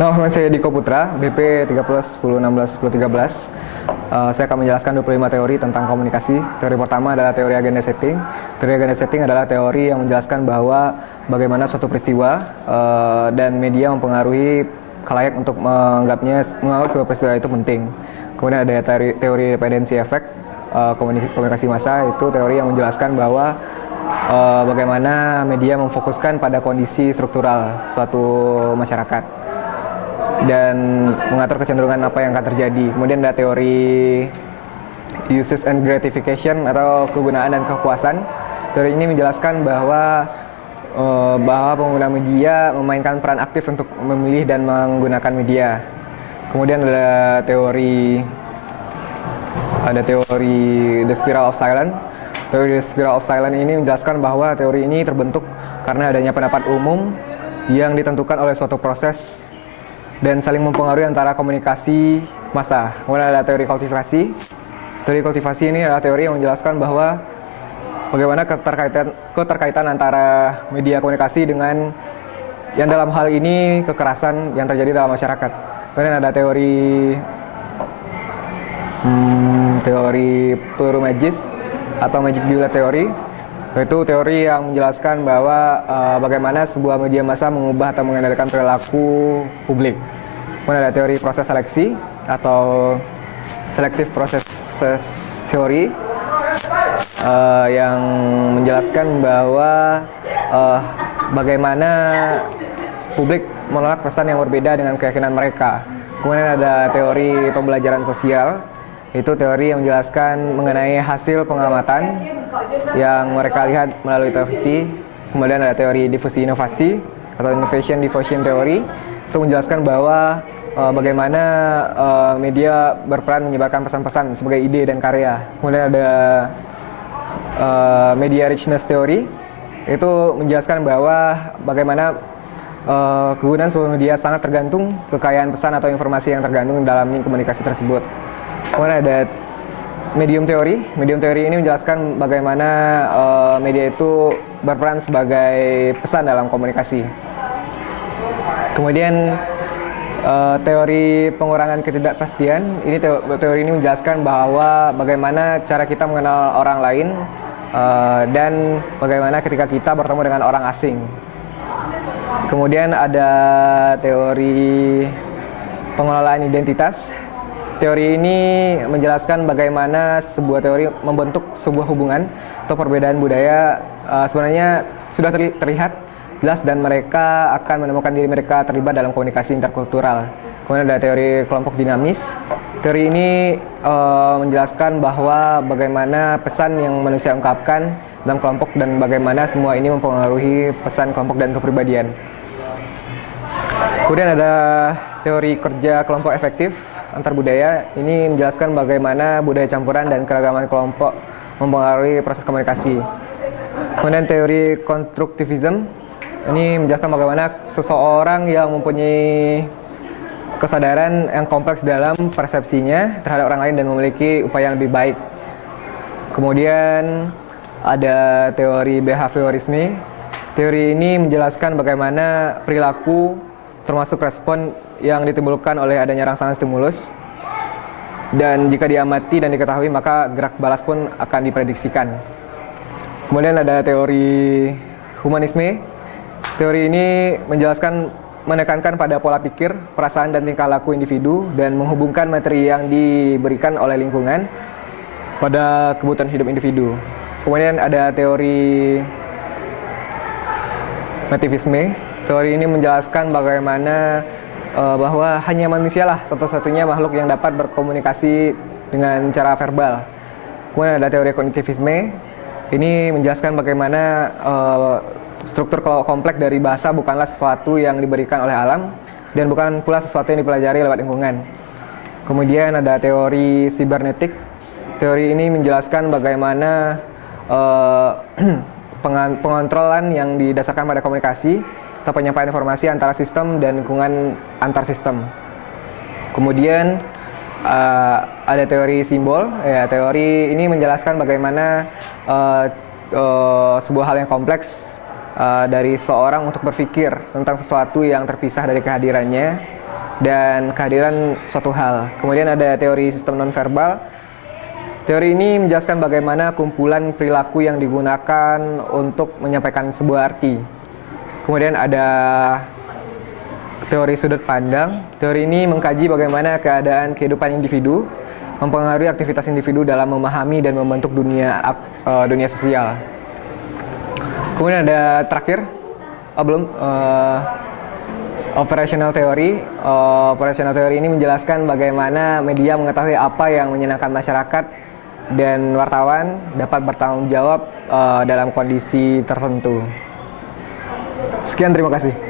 Nama saya Diko Putra, BP 3010161013. Saya akan menjelaskan 25 teori tentang komunikasi. Teori pertama adalah teori agenda setting. Teori agenda setting adalah teori yang menjelaskan bahwa bagaimana suatu peristiwa dan media mempengaruhi khalayak untuk menganggapnya sebuah peristiwa itu penting. Kemudian ada teori dependensi efek komunikasi massa, itu teori yang menjelaskan bahwa bagaimana media memfokuskan pada kondisi struktural suatu masyarakat dan mengatur kecenderungan apa yang akan terjadi. Kemudian ada teori usage and gratification atau kegunaan dan kepuasan. Teori ini menjelaskan bahwa pengguna media memainkan peran aktif untuk memilih dan menggunakan media. Kemudian ada teori the spiral of silence. Teori the spiral of silence ini menjelaskan bahwa teori ini terbentuk karena adanya pendapat umum yang ditentukan oleh suatu proses dan saling mempengaruhi antara komunikasi massa. Kemudian ada teori kultivasi. Teori kultivasi ini adalah teori yang menjelaskan bahwa bagaimana keterkaitan antara media komunikasi dengan yang dalam hal ini kekerasan yang terjadi dalam masyarakat. Kemudian ada teori peluru magis atau magic bullet teori, yaitu teori yang menjelaskan bahwa bagaimana sebuah media massa mengubah atau mengendalikan perilaku publik. Kemudian ada teori proses seleksi atau selective process theory yang menjelaskan bahwa bagaimana publik menolak pesan yang berbeda dengan keyakinan mereka. Kemudian ada teori pembelajaran sosial, itu teori yang menjelaskan mengenai hasil pengamatan yang mereka lihat melalui televisi. Kemudian ada teori difusi inovasi atau innovation diffusion theory, itu menjelaskan bahwa bagaimana media berperan menyebarkan pesan-pesan sebagai ide dan karya. Kemudian ada media richness theory, itu menjelaskan bahwa bagaimana kegunaan sebuah media sangat tergantung kekayaan pesan atau informasi yang tergandung dalam komunikasi tersebut. Kemudian ada medium teori. Medium teori ini menjelaskan bagaimana media itu berperan sebagai pesan dalam komunikasi. Kemudian teori pengurangan ketidakpastian. Teori ini menjelaskan bahwa bagaimana cara kita mengenal orang lain dan bagaimana ketika kita bertemu dengan orang asing. Kemudian ada teori pengelolaan identitas. Teori ini menjelaskan bagaimana sebuah teori membentuk sebuah hubungan atau perbedaan budaya sebenarnya sudah terlihat jelas dan mereka akan menemukan diri mereka terlibat dalam komunikasi interkultural. Kemudian ada teori kelompok dinamis. Teori ini menjelaskan bahwa bagaimana pesan yang manusia ungkapkan dalam kelompok dan bagaimana semua ini mempengaruhi pesan kelompok dan kepribadian. Kemudian ada teori kerja kelompok efektif antar budaya. Ini menjelaskan bagaimana budaya campuran dan keragaman kelompok mempengaruhi proses komunikasi. Kemudian teori konstruktivism. Ini menjelaskan bagaimana seseorang yang mempunyai kesadaran yang kompleks dalam persepsinya terhadap orang lain dan memiliki upaya yang lebih baik. Kemudian ada teori behaviorisme. Teori ini menjelaskan bagaimana perilaku termasuk respon yang ditimbulkan oleh adanya rangsangan stimulus, dan jika diamati dan diketahui maka gerak balas pun akan diprediksikan. Kemudian ada teori humanisme. Teori ini menekankan pada pola pikir, perasaan dan tingkah laku individu dan menghubungkan materi yang diberikan oleh lingkungan pada kebutuhan hidup individu. Kemudian ada teori nativisme. Teori ini menjelaskan bagaimana bahwa hanya manusialah satu-satunya makhluk yang dapat berkomunikasi dengan cara verbal. Kemudian ada teori kognitivisme. Ini menjelaskan bagaimana struktur kompleks dari bahasa bukanlah sesuatu yang diberikan oleh alam dan bukan pula sesuatu yang dipelajari lewat lingkungan. Kemudian ada teori sibernetik. Teori ini menjelaskan bagaimana pengontrolan yang didasarkan pada komunikasi atau penyampaian informasi antara sistem dan lingkungan antar sistem. Kemudian ada teori simbol. Ya, teori ini menjelaskan bagaimana sebuah hal yang kompleks dari seorang untuk berpikir tentang sesuatu yang terpisah dari kehadirannya. dan kehadiran suatu hal. Kemudian ada teori sistem nonverbal. Teori ini menjelaskan bagaimana kumpulan perilaku yang digunakan untuk menyampaikan sebuah arti. Kemudian ada teori sudut pandang. Teori ini mengkaji bagaimana keadaan kehidupan individu mempengaruhi aktivitas individu dalam memahami dan membentuk dunia sosial. Kemudian ada terakhir, operational theory. Operational theory ini menjelaskan bagaimana media mengetahui apa yang menyenangkan masyarakat dan wartawan dapat bertanggung jawab dalam kondisi tertentu. Sekian, terima kasih.